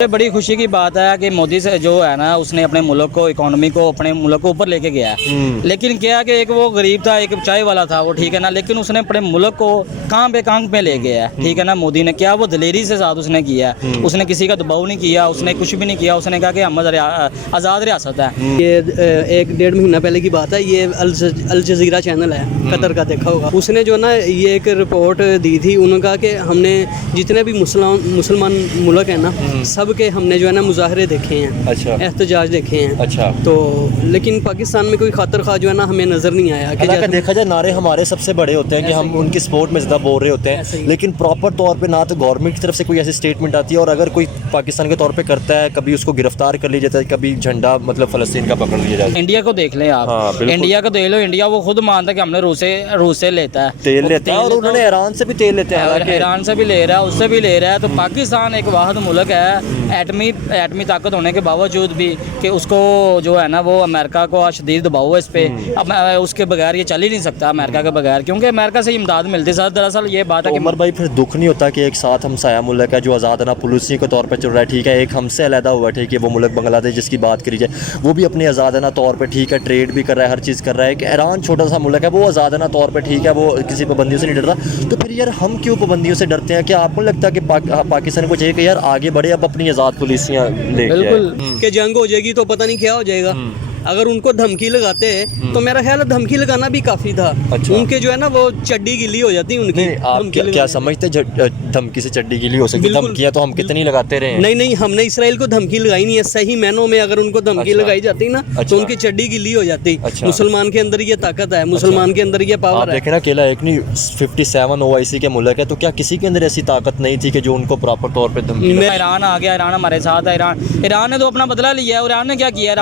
ये बड़ी खुशी की बात है कि मोदी से जो है ना उसने अपने मुल्क को इकोनॉमी को अपने मुल्क को ऊपर लेके गया है। लेकिन क्या कि एक वो गरीब था, एक चाय वाला था वो, ठीक है ना, लेकिन उसने अपने मुल्क को कहाँ पे ले गया है, ठीक है ना। मोदी ने क्या वो दिलेरी से साथ उसने किया है, उसने किसी का दबाव नहीं किया, उसने कुछ भी नहीं किया, उसने कहा कि हम आज़ाद रियासत है। ये 1-1.5 महीना पहले की बात है। ये अल जज़ीरा चैनल है कतर का, देखा होगा। उसने जो ना ये एक रिपोर्ट दी थी, उन्होंने कहा कि हमने जितने भी मुसलमान मुल्क हैं ना, सब के हमने जो है ना मुजाहरे देखे हैं, अच्छा, एहतजाज देखे हैं, अच्छा। तो लेकिन पाकिस्तान में कोई खातर खा जो है ना हमें नज़र नहीं आया। कि देखा जाए नारे हमारे सबसे बड़े होते हैं कि हम उनकी सपोर्ट में ज़्यादा बोल रहे होते हैं, लेकिन प्रॉपर तौर पे ना तो गवर्नमेंट की तरफ से कोई ऐसी स्टेटमेंट आती है, और अगर कोई पाकिस्तान के तौर पे करता है, कभी उसको गिरफ्तार कर लिया जाता है, कभी झंडा मतलब फ़लस्तीन का पकड़ लिया जाता है। इंडिया को देख लें आप, हाँ, इंडिया को देख लो, इंडिया वो खुद मानता है कि हमने रूस से लेता है, तेल लेता है, और उन्होंने ईरान से भी तेल लेते हैं, ईरान से भी ले रहा है, उससे भी ले रहा है। तो पाकिस्तान एक वाहिद मुल्क है एटमी ताकत होने के बावजूद भी कि उसको जो है ना वो अमेरिका को शदीद दबाव है इस पर। अब उसके बगैर ये चल ही नहीं सकता, अमेरिका के बगैर, क्योंकि अमेरिका से इमदाद मिलती है। दरअसल ये बात है कि उमर भाई फिर दुख नहीं होता कि एक साथ हमसाया मुल्क है जो आज़ादाना पॉलिसी के तौर पे चल रहा है, ठीक है, एक हमसे अलहदा हुआ, ठीक है, वो मुल्क बांग्लादेश जिसकी बात करी जाए, वो भी अपने आज़ादाना तौर पे ठीक है ट्रेड भी कर रहा है, हर चीज़ कर रहा है। कि ईरान छोटा सा मुल्क है, वो आज़ादाना तौर पे ठीक है, वो किसी पाबंदियों से नहीं डर रहा। तो फिर यार हम क्यों पाबंदियों से डरते हैं? क्या आपको लगता है कि पाकिस्तान को चाहिए कि यार आगे बढ़े, अब अपनी आज़ाद पॉलिसियाँ ले बिल्कुल कि जंग हो जाएगी तो पता नहीं क्या हो जाएगा। अगर उनको धमकी लगाते हैं तो मेरा ख्याल है धमकी लगाना भी काफ़ी था। अच्छा। उनके जो है ना वो चड्डी गिली हो जाती उनकी। आप क्या समझते धमकी से चड्डी गिली हो सकती? धमकियाँ तो हम कितनी लगाते रहे। नहीं, हमने इसराइल को धमकी लगाई नहीं है। सही मैनों में अगर उनको धमकी लगाई जाती ना तो उनकी चड्डी गिली हो जाती। मुसलमान के अंदर ये ताकत है, मुसलमान के अंदर ये पावर है। देखे ना, अकेला एक नहीं 57 OIC के मुल्क है, तो क्या किसी के अंदर ऐसी ताकत नहीं थी कि जो उनको प्रॉपर तौर पे धमकी? ईरान आ गया, ईरान हमारे साथ है। ईरान ने तो अपना बदला लिया है। ईरान ने क्या किया?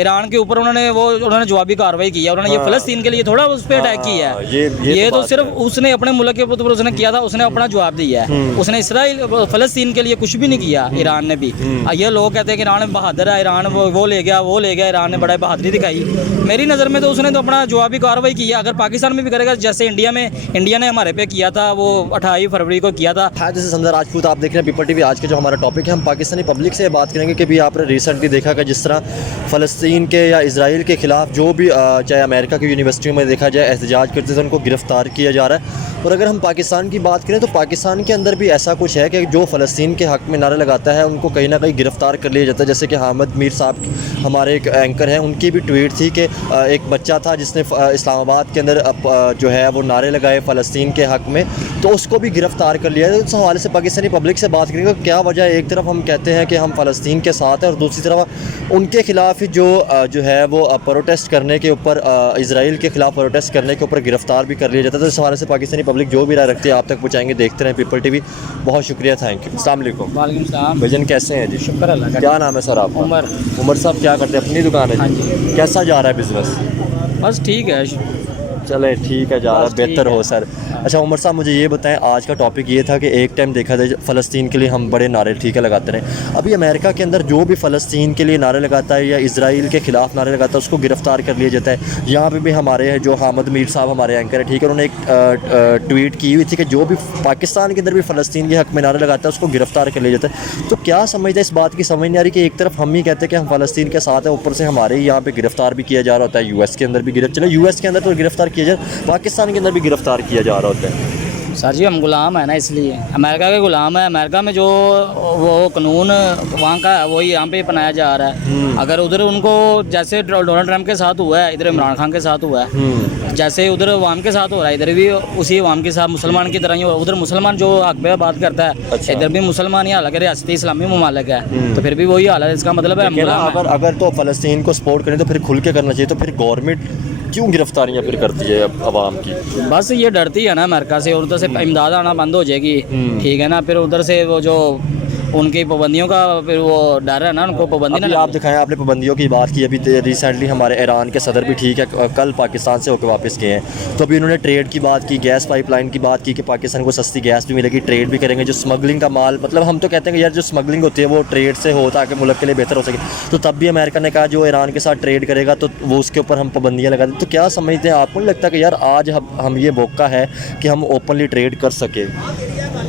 ईरान के ऊपर उन्होंने जवाबी कार्रवाई की है। उन्होंने ये फ़लस्तीन के लिए थोड़ा उस पर अटैक किया है। ये तो सिर्फ उसने अपने मुल्क के ऊपर उसने किया था, उसने अपना जवाब दिया है। उसने इसराइल फ़लस्तीन के लिए कुछ भी नहीं किया, ईरान ने भी। ये लोग कहते हैं कि ईरान बहादुर है, ईरान वो ले गया, ईरान ने बड़ा बहादुरी दिखाई। मेरी नज़र में तो उसने तो अपना जवाबी कार्रवाई की है। अगर पाकिस्तान में भी करेगा, जैसे इंडिया ने हमारे पे किया था, वो 28 फरवरी को किया था। जैसे समझा राजपूत, आप देख रहे हैं पीपल टीवी। आज के जो हमारा टॉपिक है, हम पाकिस्तानी पब्लिक से बात करेंगे कि भी आपने रिसेंटली देखा कि जिस तरह फ़लस्तीन के या इसराइल के खिलाफ जो भी चाहे अमेरिका की यूनिवर्सिटियों में देखा जाए एहतजाज करते थे, उनको गिरफ्तार किया जा रहा है। और अगर हम पाकिस्तान की बात करें तो पाकिस्तान के अंदर भी ऐसा कुछ है कि जो फ़लस्तीन के हक़ में नारे लगाता है उनको कहीं ना कहीं गिरफ्तार कर लिया जाता है। जैसे कि हामिद मीर साहब हमारे एक एंकर हैं, उनकी भी ट्वीट थी कि एक बच्चा था जिसने इस्लामाबाद के अंदर जो है वो नारे लगाए फ़लस्तीन के हक़ में, तो उसको भी गिरफ्तार कर लिया है। इस हवाले से पाकिस्तानी पब्लिक से बात करेंगे क्या वजह है। एक तरफ हम कहते हैं कि हम फ़लस्तीन के साथ हैं, और दूसरी तरफ उनके खिलाफ ही जो है वो प्रोटेस्ट करने के ऊपर, इसराइल के खिलाफ प्रोटेस्ट करने के ऊपर गिरफ्तार भी कर लिया जाता है। तो इस हवाले से पाकिस्तानी पब्लिक जो भी राय रखती है आप तक पहुँचाएंगे। देखते रहें पीपल टीवी। बहुत शुक्रिया, थैंक यू। अस्सलाम वालेकुम। वालेकुम सलाम। भजन कैसे हैं जी? शुक्र अल्लाह का। क्या नाम है सर आपका? उमर साहब क्या करते हैं? अपनी दुकान है जी। कैसा जा रहा है बिजनेस? बस ठीक है, चले ठीक है, जा रहा है, बेहतर हो सर। अच्छा उमर साहब, मुझे ये बताएं, आज का टॉपिक ये था कि एक टाइम देखा जाए फ़लस्तीन के लिए हम बड़े नारे ठीक है लगाते रहे। अभी अमेरिका के अंदर जो भी फ़लस्तीन के लिए नारे लगाता है या इसराइल के ख़िलाफ़ नारे लगाता है उसको गिरफ़्तार कर लिया जाता है। यहाँ पे भी हमारे हैं जो हामिद मीर साहब हमारे एंकर है, ठीक है, उन्होंने एक ट्वीट की हुई थी कि जो भी पाकिस्तान के अंदर भी फ़लस्तीन के हक़ में नारे लगाता है उसको गिरफ़्तार कर लिया जाता है। तो क्या समझते हैं? इस बात की समझ नहीं आ रही कि एक तरफ हम ही कहते हैं कि हम फ़लस्तीन के साथ हैं, ऊपर से हमारे ही यहाँ पर गिरफ़्तार भी किया जा रहा होता है। US के अंदर भी US के अंदर तो गिरफ़्तार किया जाए, पाकिस्तान के अंदर भी गिरफ़्तार किया जा रहा होता है। सर जी हम गुलाम है ना, इसलिए अमेरिका के गुलाम है। अमेरिका में जो वो कानून वहाँ का है वही यहाँ पे अपनाया जा रहा है। अगर उधर उनको जैसे डोनाल्ड ट्रंप के साथ हुआ है, इधर इमरान खान के साथ हुआ है, जैसे उधर अवाम के साथ हो रहा है, इधर भी उसी अवाम के साथ मुसलमान की तरह ही हो रहा है। उधर मुसलमान जो हक पे बात करता है, अच्छा। इधर भी मुसलमान ही, हालांकि रियासती इस्लामी ममालिक है, तो फिर भी वही हाल है। इसका मतलब है अगर तो फ़लस्तीन को सपोर्ट करें तो फिर खुल के करना चाहिए। तो फिर गवर्नमेंट क्यों गिरफ्तारियाँ फिर करती है अवाम की? बस ये डरती है ना अमेरिका से, और उधर से इमदाद आना बंद हो जाएगी, ठीक है ना। फिर उधर से वो जो उनकी पाबंदियों का फिर वो डर है ना, उनको पाबंदी ना। आप दिखाएं, आपने पाबंदियों की बात की। अभी रिसेंटली हमारे ईरान के सदर भी ठीक है कल पाकिस्तान से होकर वापस गए हैं, तो अभी उन्होंने ट्रेड की बात की, गैस पाइपलाइन की बात की कि पाकिस्तान को सस्ती गैस भी मिलेगी, ट्रेड भी करेंगे। जो स्मगलिंग का माल, मतलब हम तो कहते हैं कि यार जो स्मगलिंग होती है वो ट्रेड से हो ताकि मुल्क के लिए बेहतर हो सके। तो तब भी अमेरिका ने कहा जो ईरान के साथ ट्रेड करेगा तो वो उसके ऊपर हम पाबंदियाँ लगा दें। तो क्या समझते हैं, आपको नहीं लगता कि यार आज हम ये मौका है कि हम ओपनली ट्रेड कर सकें?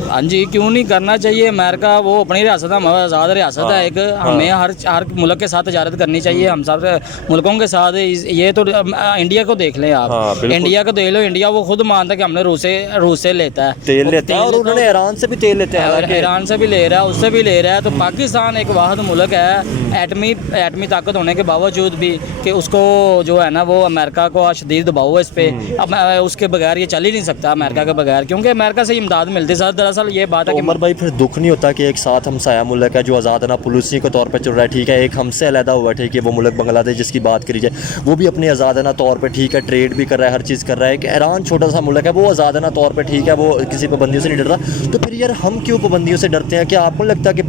हाँ जी, क्यों नहीं करना चाहिए। अमेरिका वो अपनी रियासत है, हमारा आज़ाद रियासत है एक, हमें हर मुल्क के साथ तजारत करनी चाहिए, हम सब मुल्कों के साथ। ये तो इंडिया को देख लें आप, इंडिया को देख लो, इंडिया वो खुद मानता है कि हमने रूस से लेता है तेल लेता है, और उन्होंने ईरान से भी तेल लेते हैं, ईरान से भी ले रहा है, उससे भी ले रहा है। तो पाकिस्तान एक वाहिद मुल्क है एटमी ताकत होने के बावजूद भी कि उसको जो है ना वो अमेरिका को शदीद दबाव है इस पर। अब उसके बगैर ये चल ही नहीं सकता, अमेरिका के बगैर, क्योंकि अमेरिका से इमदाद मिलती है। दरअसल ये बात है कि उमर भाई फिर दुख नहीं होता कि एक साथ हमसाया मुल्क है जो आज़ादाना पॉलिसी के तौर पे चल रहा है, ठीक है, एक हमसे अलहदा हुआ, ठीक है, वो मुल्क बांग्लादेश जिसकी बात करी जाए, वो भी अपनी आज़ादाना तौर पे ठीक है, ट्रेड भी कर रहा है, हर चीज़ कर रहा है। कि ईरान छोटा सा मुल्क है, वो आज़ादाना तौर पे ठीक है, वो किसी पाबंदियों से नहीं डर रहा। तो फिर यार हम क्यों पाबंदियों से डरते हैं? क्या आपको लगता है कि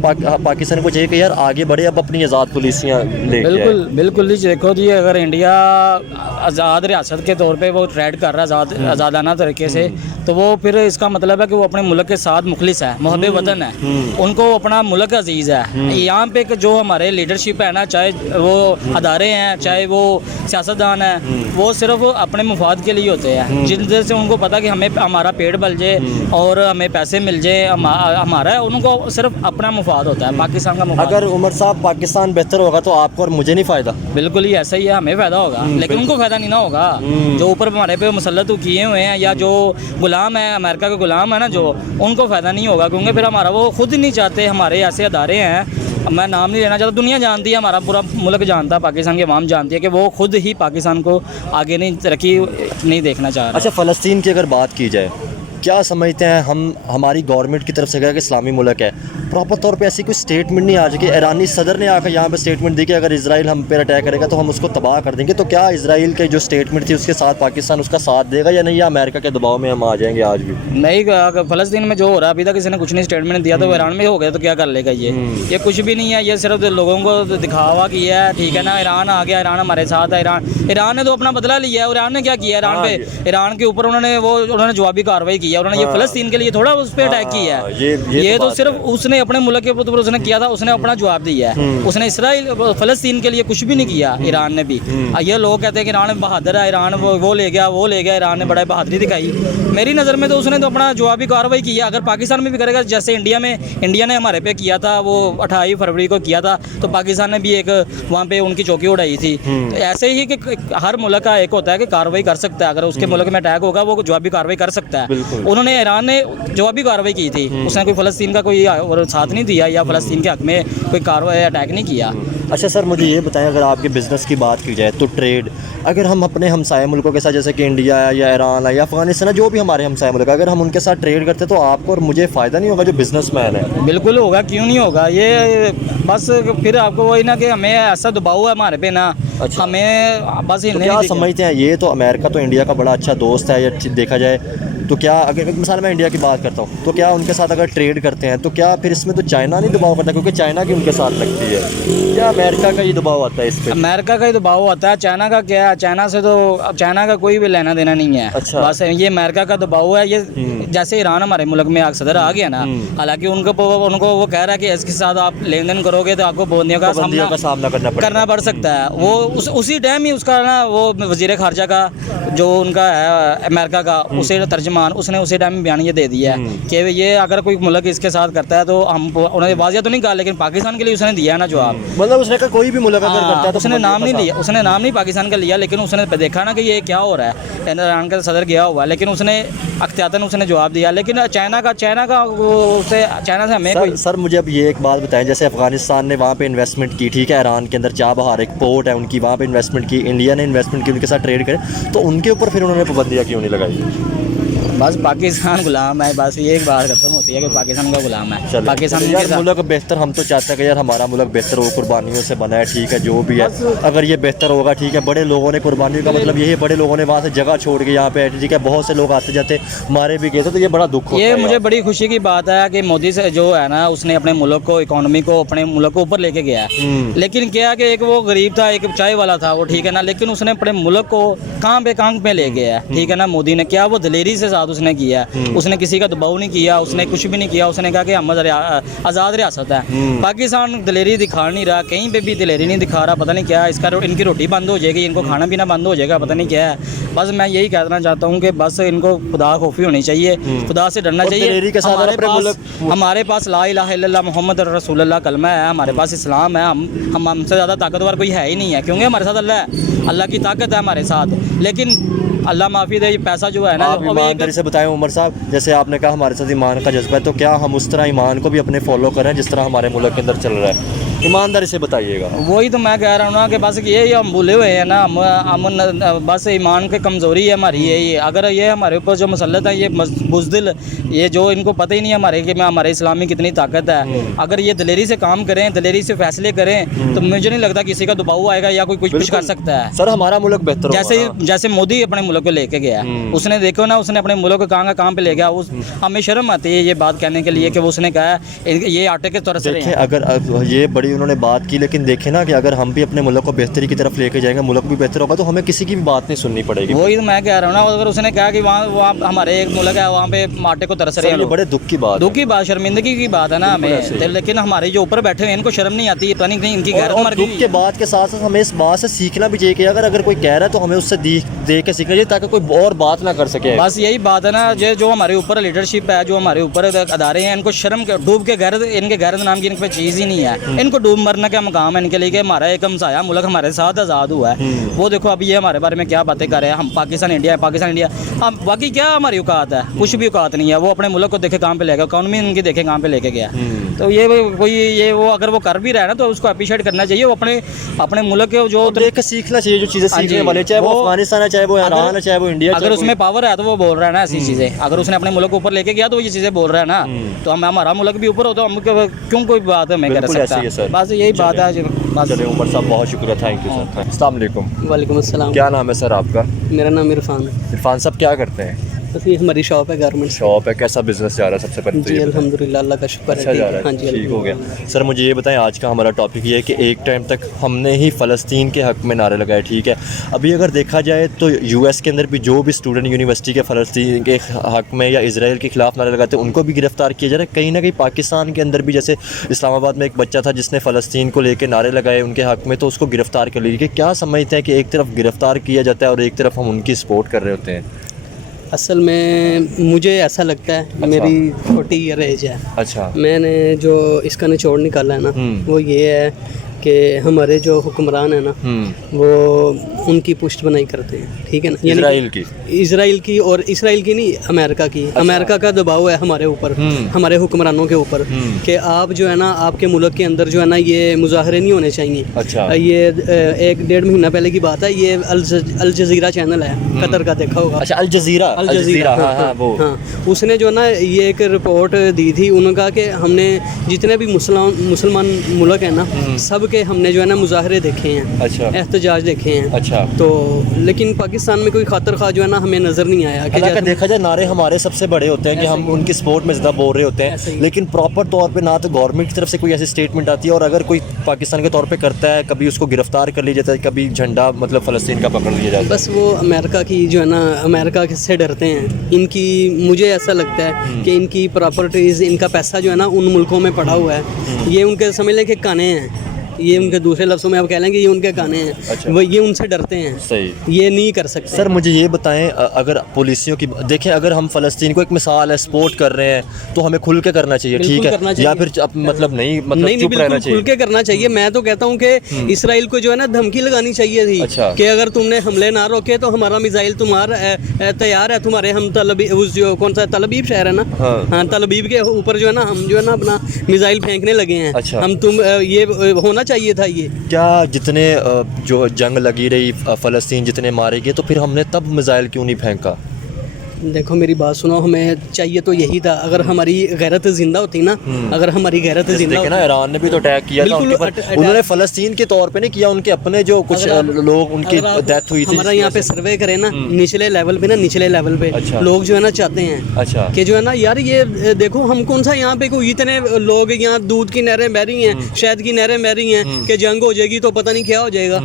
पाकिस्तान को चाहिए कि यार आगे बढ़े, अब अपनी आज़ाद पॉलिसियाँ ले? बिल्कुल बिल्कुल जी। देखो जी, अगर इंडिया आज़ाद रियासत के तौर पे वो ट्रेड कर रहा है आज़ादाना तरीके से, तो वो फिर इसका मतलब है कि वो अपने मुल्क के साथ मुखलिस है, मुहब्बे वतन है, उनको अपना मुल्क अजीज़ है। यहाँ पे जो हमारे लीडरशिप है ना, चाहे वो अदारे हैं, चाहे वो सियासतदान हैं, वो सिर्फ अपने मुफाद के लिए होते हैं, जिनसे से उनको पता कि हमें हमारा पेट बल जाए और हमें पैसे मिल जाए, हमारा उनको सिर्फ अपना मुफाद होता है, पाकिस्तान का मुफाद। अगर उमर साहब पाकिस्तान बेहतर होगा तो आपको और मुझे नहीं फ़ायदा? बिल्कुल ही ऐसा ही है, हमें फ़ायदा होगा, लेकिन उनको फ़ायदा नहीं ना होगा जो ऊपर हमारे पे मुसल्लत किए हुए हैं, या जो गुलाम है, अमेरिका के गुलाम है ना, जो उनको फ़ायदा नहीं होगा, क्योंकि फिर हमारा वो खुद नहीं चाहते। हमारे ऐसे अदारे हैं, मैं नाम नहीं लेना चाहता, दुनिया जानती है, हमारा पूरा मुल्क जानता है, पाकिस्तान की आवाम जानती है कि वो खुद ही पाकिस्तान को आगे नहीं तरक्की नहीं देखना चाह रहा। अच्छा, फ़लस्तीन की अगर बात की जाए, क्या समझते हैं हम, हमारी गवर्नमेंट की तरफ से कहा कि इस्लामी मुल्क है, प्रॉपर तौर पे ऐसी कोई स्टेटमेंट नहीं आ चुकी? ईरानी सदर ने आकर यहाँ पे स्टेटमेंट दी कि अगर इजराइल हम पे अटैक करेगा तो हम उसको तबाह कर देंगे। तो क्या इजराइल की जो स्टेटमेंट थी उसके साथ पाकिस्तान उसका साथ देगा या नहीं, या अमेरिका के दबाव में हम आ जाएंगे आज भी? नहीं, फ़लस्तीन में जो हो रहा है अभी तक किसी ने कुछ नहीं स्टेटमेंट दिया, तो ईरान में हो गया तो क्या कर लेगा ये कुछ भी नहीं है, ये सिर्फ लोगों को दिखावा किया है, ठीक है ना। ईरान आ गया, ईरान हमारे साथ है, ईरान ने तो अपना बदला लिया है। ईरान ने क्या किया, ईरान के ऊपर उन्होंने जवाबी कार्रवाई की है, उन्होंने ये फ़लस्तीन के लिए थोड़ा उस पर अटैक किया है। ये तो सिर्फ उसने अपने मुल्क के ऊपर उसने किया था, उसने अपना जवाब दिया है, उसने इसराइल फ़लस्तीन के लिए कुछ भी नहीं किया ईरान ने भी। ये लोग कहते हैं कि ईरान बहादुर है, ईरान वो ले गया, ईरान ने बड़ा बहादुरी दिखाई। मेरी नज़र में तो उसने तो अपना जवाबी कार्रवाई की है। अगर पाकिस्तान में भी करेगा, जैसे इंडिया ने हमारे पे किया था, वो 28 फरवरी को किया था, तो पाकिस्तान ने भी एक वहाँ पे उनकी चौकी उड़ाई थी। तो ऐसे ही कि हर मुल्क का एक होता है कि कार्रवाई कर सकता है, अगर उसके मुल्क में अटैक होगा वो जवाबी कार्रवाई कर सकता है। उन्होंने, ईरान ने जवाबी कार्रवाई की थी, उसने कोई फ़लस्तीन का कोई साथ नहीं दिया या फ़लस्तीन के हक़ में कोई कार्रवाई अटैक नहीं किया। अच्छा सर, मुझे ये बताएं, अगर आपके बिज़नेस की बात की जाए तो ट्रेड, अगर हम अपने हमसाए मुल्कों के साथ, जैसे कि इंडिया है या ईरान है या अफगानिस्तान है, जो भी हमारे हमसाए मुल्क, अगर हम उनके साथ ट्रेड करते तो आपको और मुझे फ़ायदा नहीं होगा जो बिजनेसमैन है? बिल्कुल होगा, क्यों नहीं होगा। ये बस फिर आपको वही ना कि हमें ऐसा दबाव है हमारे पे ना। अच्छा। हमें बस तो क्या समझते हैं, ये तो अमेरिका तो इंडिया का बड़ा अच्छा दोस्त है, ये देखा जाए तो क्या, अगर मिसाल मैं इंडिया की बात करता हूँ, तो क्या उनके साथ अगर ट्रेड करते हैं तो क्या फिर इसमें तो चाइना नहीं दबाव करता, क्योंकि चाइना की उनके साथ लगती है, या अमेरिका का ये दबाव आता है इस पर? अमेरिका का ही दबाव आता है, चाइना का क्या है, चाइना से तो अब चाइना का कोई भी लेना देना नहीं है। अच्छा। बस ये अमेरिका का दबाव है। ये जैसे ईरान हमारे मुल्क में सदर आ गया ना, हालांकि उनको वो कह रहा है कि इसके साथ आप लेन देन करोगे तो आपको पाबंदियों का सामना करना पड़ सकता है। वो उसी टाइम ही उसका ना, वो वज़ीर ख़ारजा का जो उनका है अमेरिका का, उसे तर्जमान, उसने उसी टाइम बयान ये दे दिया है कि ये अगर कोई मुल्क इसके साथ करता है तो हम, उन्होंने वाज़िया तो नहीं कहा, लेकिन पाकिस्तान के लिए उसने दिया है ना जवाब। मतलब उसने कहा कोई भी मुल्क अगर करता है तो उसने नाम नहीं लिया, उसने नाम नहीं पाकिस्तान का लिया, लेकिन उसने देखा ना कि ये क्या हो रहा है, ईरान का सदर गया हुआ, लेकिन उसने अख्तियातन उसने जवाब दिया। लेकिन चाइना का उससे, चाइना से हमें सर मुझे अब ये एक बात बताएं, जैसे अफगानिस्तान ने वहाँ पे इन्वेस्टमेंट की, ठीक है, ईरान के अंदर चाबहार एक पोर्ट है उनकी, वहाँ पे इन्वेस्टमेंट की, इंडिया ने इन्वेस्टमेंट की, उनके साथ ट्रेड करे, तो उनके ऊपर फिर उन्होंने पाबंदियाँ क्यों नहीं लगाई? बस पाकिस्तान गुलाम है, बस ये एक बात खत्म होती है कि पाकिस्तान का गुलाम है। पाकिस्तान यार मुल्क बेहतर, हम तो चाहते हैं कि यार हमारा मुल्क बेहतर हो, कुर्बानियों से बना है, ठीक है, जो भी है, अगर ये बेहतर होगा, ठीक है, बड़े लोगों ने कुर्बानियों का मतलब यही, बड़े लोगों ने वहाँ से जगह छोड़ के यहाँ पे, ठीक है, बहुत से लोग आते जाते मारे भी गए थे, तो ये बड़ा दुख होता है। ये मुझे बड़ी खुशी की बात है कि मोदी से जो है ना, उसने अपने मुल्क को, इकोनॉमी को, अपने मुल्क को ऊपर लेके गया है। लेकिन क्या कि एक वो गरीब था, एक चाय वाला था वो, ठीक है ना, लेकिन उसने अपने मुल्क को कहाँ पे ले गया है, ठीक है ना। मोदी ने क्या वो दलेरी से साथ साथ उसने किया है। उसने किसी का दबाव नहीं किया, उसने कुछ भी नहीं किया। उसने कहा कि हम आज़ाद रियासत है। पाकिस्तान दिलेरी दिखा नहीं रहा, कहीं पे भी दिलेरी नहीं दिखा रहा। पता नहीं क्या है, इसका इनकी रोटी बंद हो जाएगी, इनको खाना पीना बंद हो जाएगा, पता नहीं क्या है। बस मैं यही कहना चाहता हूँ कि बस इनको खुदा खौफी होनी चाहिए, खुदा से डरना चाहिए। हमारे पास ला इलाहा इल्लल्लाह मुहम्मद रसूलुल्लाह कलमा है, हमारे पास इस्लाम है। हम हमसे ज़्यादा ताकतवर कोई है ही नहीं है, क्योंकि हमारे साथ अल्लाह है, अल्लाह की ताकत है हमारे साथ। लेकिन अल्लाह माफ़ी दे, पैसा जो है ना, आप ईमानदारी से बताएं उमर साहब, जैसे आपने कहा हमारे साथ ईमान का जज्बा है, तो क्या हम उस तरह ईमान को भी अपने फॉलो करें जिस तरह हमारे मुल्क के अंदर चल रहा है? ईमानदारी से बताइएगा। वही तो मैं कह रहा हूँ ना कि बस ये हम भूले हुए हैं ना, हम बस ईमान की कमज़ोरी है हमारी ये। अगर ये हमारे ऊपर जो मुसल्लत है, ये बुज़दिल, ये जो इनको पता ही नहीं है हमारे कि हमारे इस्लाम में कितनी ताकत है, अगर ये दिलेरी से काम करें, दिलेरी से फैसले करें, तो मुझे नहीं लगता किसी का दबाव आएगा या कोई कुछ कर सकता है। सर हमारा मुल्क बेहतर जैसे मोदी अपने मुल्क को लेके गया, उसने देखो ना, उसने अपने मुल्क को कहाँ पे ले गया। हमें शर्म आती है ये बात कहने के लिए कि उसने कहा ये आटे के तरस रहे हैं। अगर ये बड़ी उन्होंने बात की, लेकिन देखें ना कि अगर हम भी अपने मुल्क को बेहतरी की तरफ लेके जाएंगे, मुल्क भी बेहतर होगा, तो हमें किसी की भी बात नहीं सुननी पड़ेगी। वही तो मैं कह रहा हूँ ना, अगर उसने कहा कि वहाँ हमारे एक मुल्क है, वहाँ पे आटे को तरस रहे हैं, बड़े दुख की बात, शर्मिंदगी की बात है ना हमें। लेकिन हमारे जो ऊपर बैठे हैं इनको शर्म नहीं आती, पता नहीं इनकी गैरत मर गई। दुख के बात के साथ साथ हमें इस बात से सीखना भी चाहिए कि अगर कोई कह रहा है तो हमें उससे देख के सीखना चाहिए, ताकि कोई और बात ना कर सके। बस यही बात है ना, जो हमारे ऊपर लीडरशिप है, जो हमारे ऊपर अदारे हैं, इनको शर्म डूब के गैरत, इनके गैरत नाम की इनके चीज़ ही नहीं है। इनको डूब मरने का मकाम है इनके लिए कि हमारा एक हमसाया मुल्क हमारे साथ आज़ाद हुआ है। वो देखो अभी ये हमारे बारे में क्या बातें कर रहे हैं, हम पाकिस्तान इंडिया है, पाकिस्तान इंडिया। हम बाकी क्या हमारी औकात है, कुछ भी औकात नहीं है। वो अपने मुल्क को देखे कहाँ पे ले गया, इकॉनमी इनकी देखे कहाँ पे लेके गया। तो ये कोई ये वो अगर वो कर भी रहा है ना, तो उसको अप्रिशिएट करना चाहिए। वो अपने मुल्क के जो सीखना चाहिए, जो चीज़ें सीखने वाले, चाहे वो अफगानिस्तान है, चाहे वो ईरान है, चाहे वो इंडिया। अगर उसमें पावर है तो वो बोल रहा है ना ऐसी चीज़ें। अगर उसने अपने मुल्क को ऊपर लेके गया तो ये चीज़ें बोल रहा है ना, तो हमारा मुल्क भी ऊपर हो तो हम क्यों कोई बात हमें कर सकता। बस यही बात है। चलिए उमर साहब बहुत शुक्रिया, थैंक यू सर। अस्सलाम वालेकुम। वालेकुम अस्सलाम। क्या नाम है सर आपका? मेरा नाम इरफान है। इरफान साहब क्या करते हैं? बस ये हमारी शॉप है, गारमेंट शॉप है। कैसा बिजनेस जा रहा है सबसे पहले? जी अल्हम्दुलिल्लाह, अल्लाह का शुक्र है। अच्छा जा रहा है? हाँ जी, ठीक हो गया। सर मुझे ये बताएं, आज का हमारा टॉपिक ये है कि एक टाइम तक हमने ही फ़लस्तीन के हक़ में नारे लगाए, ठीक है। अभी अगर देखा जाए तो यूएस के अंदर भी जो भी स्टूडेंट यूनिवर्सिटी के फ़लस्तीन के हक़ में या इजराइल के ख़िलाफ़ नारे लगाते हैं, उनको भी गिरफ़्तार किया जा रहा है। कहीं ना कहीं पाकिस्तान के अंदर भी, जैसे इस्लामाबाद में एक बच्चा था जिसने फ़लस्तीन को लेकर नारे लगाए उनके हक़ में, तो उसको गिरफ़्तार कर लीजिए। क्या समझते हैं कि एक तरफ गिरफ़्तार किया जाता है और एक तरफ हम उनकी सपोर्ट कर रहे होते हैं? असल में मुझे ऐसा लगता है, मेरी 40 ईयर एज है। अच्छा। मैंने जो इसका निचोड़ निकाला है ना, वो ये है कि हमारे जो हुक्मरान है ना, वो उनकी पुष्ट बनाई करते हैं, ठीक है ना। इजराइल की और इजराइल की नहीं, अमेरिका की। अच्छा। अमेरिका का दबाव है हमारे ऊपर, हमारे हुक्मरानों के ऊपर, कि आप जो है ना, आपके मुल्क के अंदर जो है ना, ये मुजाहरे नहीं होने चाहिए। अच्छा। ये 1-1.5 महीना पहले की बात है। ये अल जज़ीरा चैनल है, कतर का, देखा होगा। अच्छा, अल जज़ीरा, हाँ। उसने जो ना ये एक रिपोर्ट दी थी, उन्होंने कहा कि हमने जितने भी मुसलमान मुल्क है ना, सब के हमने जो है ना मुजाहरे देखे हैं। अच्छा। एहतजाज देखे हैं। अच्छा। तो लेकिन पाकिस्तान में कोई खातर खा जो है ना हमें नज़र नहीं आया। कि देखा जाए नारे हमारे सबसे बड़े होते हैं कि हम उनकी सपोर्ट में ज़्यादा बोल रहे होते हैं, लेकिन प्रॉपर तौर पे ना तो गवर्नमेंट की तरफ से कोई ऐसी स्टेटमेंट आती है, और अगर कोई पाकिस्तान के तौर पे करता है, कभी उसको गिरफ्तार कर लिया जाता है, कभी झंडा मतलब फ़लस्तीन का पकड़ लिया जाता है। बस वो अमेरिका की जो है ना, अमेरिका से डरते हैं। इनकी, मुझे ऐसा लगता है कि इनकी प्रॉपर्टीज़, इनका पैसा जो है ना उन मुल्कों में पड़ा हुआ है। ये उनके समझ लें कि काने हैं, ये उनके दूसरे लफ्ज़ों में आप कह लेंगे ये उनके गाने हैं। अच्छा। वो ये उनसे डरते हैं। सही। ये नहीं कर सकते। सर मुझे ये बताएं, अगर पुलिसियों की देखें, अगर हम फ़लस्तीन को एक मिसाल है सपोर्ट कर रहे हैं, तो हमें खुल के करना चाहिए, ठीक है, या फिर मतलब नहीं चुप रहना चाहिए? खुल के करना चाहिए। मैं तो कहता हूँ कि इसराइल को जो है ना धमकी लगानी चाहिए थी। अच्छा। कि अगर तुमने हमले ना रोके तो हमारा मिसाइल तुम्हारा तैयार है, तुम्हारे हम उस जो कौन सा तलबीब शहर है ना, हाँ, तलबीब के ऊपर जो है ना हम जो है ना अपना मिसाइल फेंकने लगे हैं। अच्छा। हम ये होना चाहिए था। ये क्या जितने जो जंग लगी रही, फ़लस्तीन जितने मारे गए, तो फिर हमने तब मिसाइल क्यों नहीं फेंका? देखो मेरी बात सुनो, हमें चाहिए तो यही था। अगर हमारी गैरत जिंदा होती ना, अगर हमारी गैरत जिंदा होती ना, ईरान ने भी तो अटैक किया था उनके पर। उन्होंने फ़लस्तीन के तौर पे नहीं किया, उनके अपने जो कुछ लोग उनकी डेथ हुई थी। हमारा यहाँ पे सर्वे करें ना, निचले लेवल पे ना, निचले लेवल पे लोग जो है ना चाहते हैं। अच्छा। कि जो है ना यार, ये देखो हम कौन सा यहाँ पे कोई इतने लोग यहाँ दूध की नहरें बह रही हैं, शहद की नहरें बह रही हैं, कि जंग हो जाएगी तो पता नहीं क्या हो जाएगा।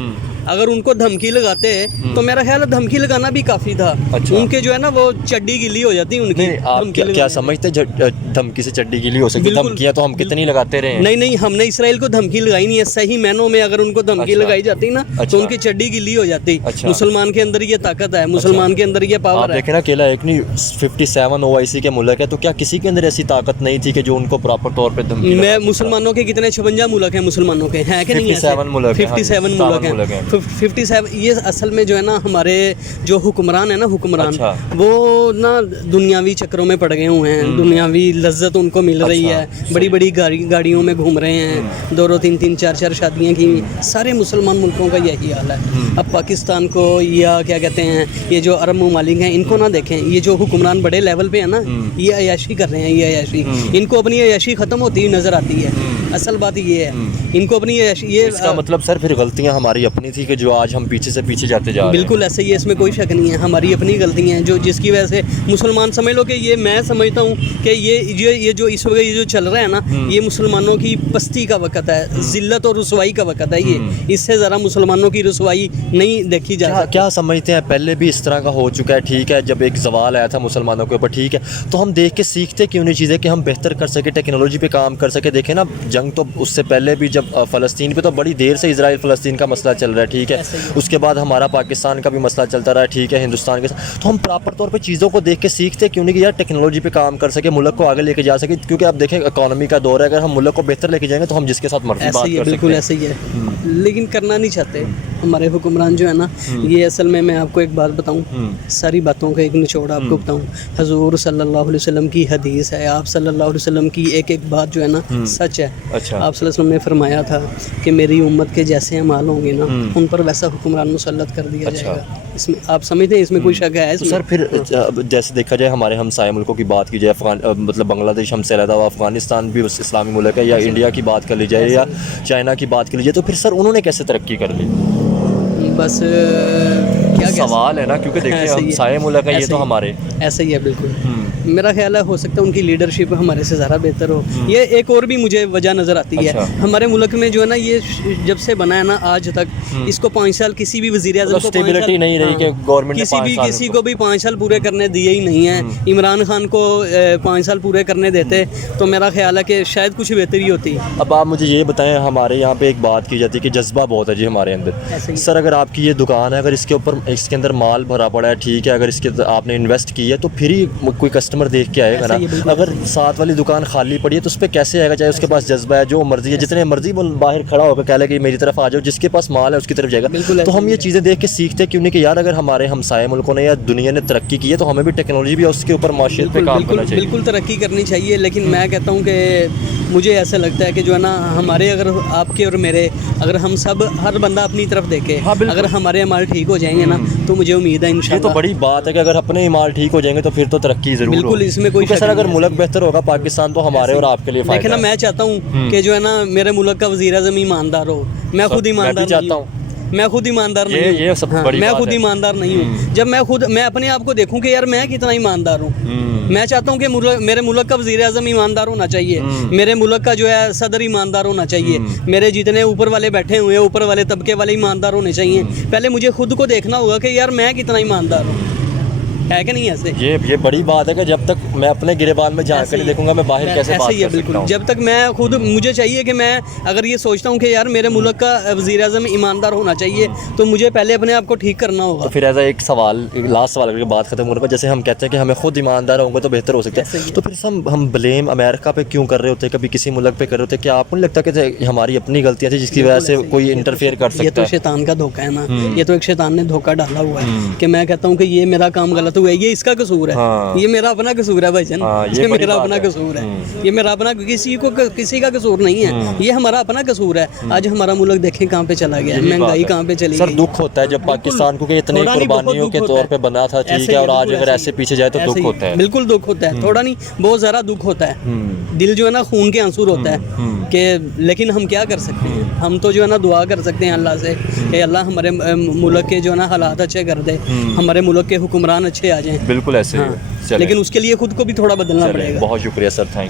अगर उनको धमकी लगाते तो मेरा ख्याल है धमकी लगाना भी काफ़ी था। अच्छा। उनके जो है ना वो चड्डी गिली हो जाती उनकी। नहीं, आप धमकी क्या समझते हैं धमकी से चड्डी गीली हो सकती है? बिल्कुल। धमकियां तो हम कितनी लगाते रहे हैं। नहीं, हमने इसराइल को धमकी लगाई नहीं है। सही मायनों में अगर उनको धमकी अच्छा। लगाई जाती ना अच्छा। तो उनकी चड्डी गिली हो जाती। अच्छा। मुसलमान के अंदर ये ताकत है, मुसलमान के अंदर ये आप पावर है। देखें ना, अकेला एक नहीं 57 OIC के मुल्क है, तो क्या किसी के अंदर ऐसी ताकत नहीं थी कि जो उनको प्रॉपर तौर पे धमकी लगा मैं सकता? मुसलमानों के कितने 56 मुल्क हैं मुसलमानों के, हैं कि नहीं? 57 मुल्क हैं, हाँ जी, 57 मुल्क हैं। 57 ये असल में जो है ना हमारे जो हुक्मरान है ना, हुक्मरान अच्छा। वो ना दुनियावी चक्रों में पड़ गए हुए हैं। दुनियावी लज्जत उनको मिल रही है, बड़ी बड़ी गाड़ियों में घूम रहे हैं, 2 3 3 4 4 शादियाँ की। सारे मुसलमान मुल्कों का यही हाल है। अब पाकिस्तान को या क्या कहते हैं, ये जो अरब ममालिक हैं इनको ना देखें, ये जो हुक्मरान बड़े लेवल पे है ना, ये अयाशी कर रहे हैं, ये अयाशी, इनको अपनी अयाशी ख़त्म होती हुई नज़र आती है। असल बात ये है, इनको अपनी अयाशी, ये इसका मतलब सर फिर गलतियां हमारी अपनी थी कि जो आज हम पीछे से पीछे जाते जा रहे हैं। बिल्कुल ऐसे ही है, इसमें कोई शक नहीं है, हमारी अपनी गलतियाँ हैं जो जिसकी वजह से मुसलमान, समझ लो कि ये मैं समझता हूँ कि ये जो इस वक्त ये जो चल रहा है ना, ये मुसलमानों की पस्ती का वक़्त है, ज़िल्लत और रुसवाई का वक़्त है। ये इससे ज़रा मुसलमानों की रुसवाई नहीं देखी जा सकती। क्या समझते हैं, पहले भी इस तरह का हो चुका है, ठीक है, जब एक सवाल आया था मुसलमानों के ऊपर, ठीक है, तो हम देख के सीखते क्यों नहीं चीज़ें कि हम बेहतर कर सके, टेक्नोलॉजी पे काम कर सके। देखें ना, जंग तो उससे पहले भी जब फ़लस्तीन पे तो बड़ी देर से इजराइल फ़लस्तीन का मसला चल रहा है, ठीक है, उसके बाद हमारा पाकिस्तान का भी मसला चलता रहा है, ठीक है, हिंदुस्तान के साथ, तो हम प्रॉपर तौर पे चीज़ों को देख के सीखते क्यों नहीं कि यार टेक्नोलॉजी पे काम कर सके, मुल्क को आगे लेके जा सके। क्योंकि आप देखें इकॉनमी का दौर है, अगर हम मुल्क को बेहतर लेके जाएंगे तो हम जिसके साथ मर्जी बात कर सकते हैं। बिल्कुल ऐसे ही है, लेकिन करना नहीं चाहते हमारे हुक्मरान जो है ना। ये असल में मैं आपको एक बात बताऊं, सारी बातों का एक निचोड़ आपको बताऊं, हजूर सल्लल्लाहु अलैहि वसल्लम की हदीस है, आप सल्लल्लाहु अलैहि वसल्लम की एक एक बात जो है ना सच है। अच्छा। आप सल्लल्लाहु अलैहि वसल्लम ने फरमाया था कि मेरी उम्मत के जैसे अमाल होंगे ना, उन पर वैसा हुक्मरान मुसल्लत कर दिया जाएगा। इसमें आप समझते हैं, इसमें कोई शक है? तो सर फिर जैसे देखा जाए, हमारे हमसाय मुल्कों की बात की जाए, मतलब बांग्लादेश हमसे अलग हुआ, अफगानिस्तान भी इस्लामी मुल्क है, या इंडिया की बात कर ली जाए या चाइना की बात कर ली जाए, तो फिर सर उन्होंने कैसे तरक्की कर ली? बस क्या सवाल है ना, क्योंकि देखिए हमसाय मुल्क है ये तो हमारे, ऐसे ही है बिल्कुल। मेरा ख्याल है हो सकता है उनकी लीडरशिप हमारे से ज़्यादा बेहतर हो। ये एक और भी मुझे वजह नज़र आती है। अच्छा। हमारे मुल्क में जो है ना, ये जब से बना है ना आज तक, इसको 5 साल किसी भी वज़ीर-ए-आज़म को स्टेबिलिटी नहीं रही कि गवर्नमेंट ने किसी को भी 5 साल पूरे करने दिए ही नहीं है। इमरान खान को 5 साल पूरे करने देते तो मेरा ख्याल है कि शायद कुछ बेहतरी होती। अब आप मुझे ये बताएं, हमारे यहाँ पे एक बात की जाती है कि जज्बा बहुत है जी हमारे अंदर। सर अगर आपकी ये दुकान है, अगर इसके अंदर माल भरा पड़ा है, ठीक है, अगर इसके आपने इन्वेस्ट की है तो फिर ही कोई कस्टमर देख के आएगा ना। अगर साथ वाली दुकान खाली पड़ी है तो उस पर कैसे आएगा? चाहे उसके पास जज्बा है, जो मर्जी है, जितने मर्जी बाहर खड़ा होकर कह ले कि मेरी तरफ आ जाओ, जिसके पास माल है उसकी तरफ जाएगा। तो हम ये चीज़ें देख के सीखते क्यों नहीं कि यार अगर हमारे हमसाये मुल्कों ने या दुनिया ने तरक्की की है तो हमें भी टेक्नोलॉजी भी उसके ऊपर माशियत पे काम करना चाहिए। बिल्कुल तरक्की करनी चाहिए, लेकिन मैं कहता हूँ कि मुझे ऐसा लगता है कि जो है ना, हमारे अगर आपके और मेरे, अगर हम सब हर बंदा अपनी तरफ देखे, अगर हमारे अमाल ठीक हो जाएंगे ना, तो मुझे उम्मीद है इंशाल्लाह। ये तो बड़ी बात है कि अगर अपने अमाल ठीक हो जाएंगे तो फिर तो तरक्की जरूर बिल्कुल, इसमें कोई सर अगर मुल्क बेहतर होगा, पाकिस्तान तो हमारे और आपके लिए फायदा है। देखना, मैं चाहता हूँ कि जो है ना, मेरे मुल्क का वज़ीर-ए-आज़म ईमानदार हो। मैं खुद ईमानदार चाहता हूँ, मैं खुद ईमानदार नहीं हूँ। ये सब बड़ी मैं बात खुद है। ईमानदार नहीं हूँ। जब मैं अपने आप को देखूं कि यार मैं कितना ईमानदार हूँ। मैं चाहता हूँ कि मेरे मुल्क का वज़ीर-ए-आज़म ईमानदार होना चाहिए, मेरे मुल्क का जो है सदर ईमानदार होना चाहिए, मेरे जितने ऊपर वाले बैठे हुए हैं, ऊपर वाले तबके वाले ईमानदार होने चाहिए। पहले मुझे खुद को देखना होगा कि यार मैं कितना ईमानदार हूँ, है कि नहीं? ऐसे ये बड़ी बात है कि जब तक मैं अपने गिरेबान में झांक कर नहीं देखूंगा, मैं बाहर कैसे बात कर सकता हूं? जब तक मैं खुद, मुझे चाहिए कि मैं अगर ये सोचता हूँ कि यार मेरे मुल्क का वज़ीर-ए-आज़म ईमानदार होना चाहिए, तो मुझे पहले अपने आप को ठीक करना होगा। तो फिर ऐसा एक सवाल, लास्ट सवाल करके बात खत्म होने पर, जैसे हम कहते हैं कि हमें खुद ईमानदार होंगे तो बेहतर हो सकता है, तो फिर हम ब्लेम अमेरिका पे क्यों कर रहे होते हैं, कभी किसी मुल्क पे कर रहे होते हैं? क्या आपको नहीं लगता कि हमारी अपनी गलतियाँ थी जिसकी वजह से कोई इंटरफेयर कर सकता है? ये तो शैतान का धोखा है ना, ये तो एक शैतान ने धोखा डाला हुआ है कि मैं कहता हूँ कि ये मेरा काम गलत हुआ है, ये इसका कसूर है। ये मेरा अपना कसूर है भाईजान, ये मेरा अपना कसूर है, ये मेरा अपना, किसी का कसूर नहीं है, ये हमारा अपना कसूर है। आज हमारा मुल्क देखें कहाँ पे चला गया है, महंगाई कहाँ पे चली गई। सर दुख होता है जब पाकिस्तान को इतने कुर्बानियों के तौर पे बना था, ठीक है, और आज अगर ऐसे पीछे जाए तो दुख होता है। बिल्कुल दुख होता है, थोड़ा नहीं बहुत ज़्यादा दुख होता है, दिल जो है ना खून के आंसू होता है कि, लेकिन हम क्या कर सकते हैं? हम तो जो है ना दुआ कर सकते हैं अल्लाह से कि अल्लाह हमारे मुल्क के जो है ना हालात अच्छे कर दे, हमारे मुल्क के हुक्मरान अच्छे आ जाएं। बिल्कुल ऐसे ही, लेकिन उसके लिए खुद को भी थोड़ा बदलना पड़ेगा। बहुत शुक्रिया सर, थैंक